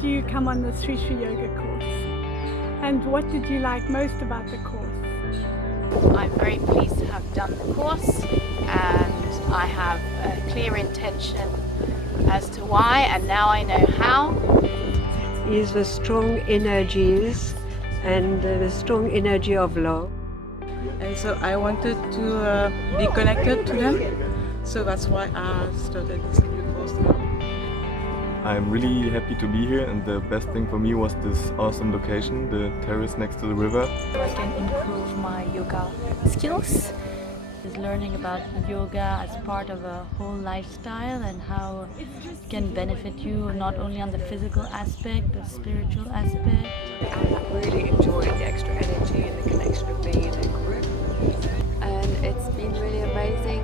did you come on the Sri Sri Yoga course? And what did you like most about the course? I'm very pleased to have done the course, and I have a clear intention as to why, and now I know how. Is the strong energies and the strong energy of love. And so I wanted to be connected to them, so that's why I started this new course now. I'm really happy to be here, and the best thing for me was this awesome location, the terrace next to the river. I can improve my yoga skills. Is learning about yoga as part of a whole lifestyle and how it can benefit you not only on the physical aspect but spiritual aspect. I really enjoyed the extra energy and the connection of being in a group, and it's been really amazing.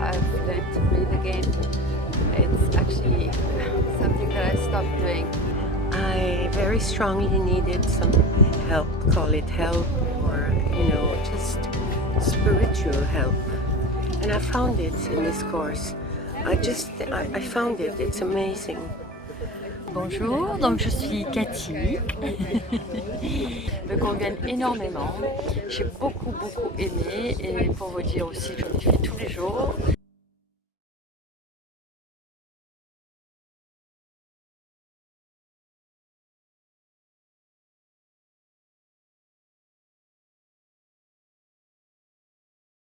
I've learned to breathe again. It's actually something that I stopped doing. I very strongly needed some help, call it help or, just spiritual help. And I found it in this course. I found it, it's amazing. Bonjour, donc je suis Cathy. Me conviennent énormément. J'ai beaucoup aimé, et pour vous dire aussi, j'en ai fait tous les jours.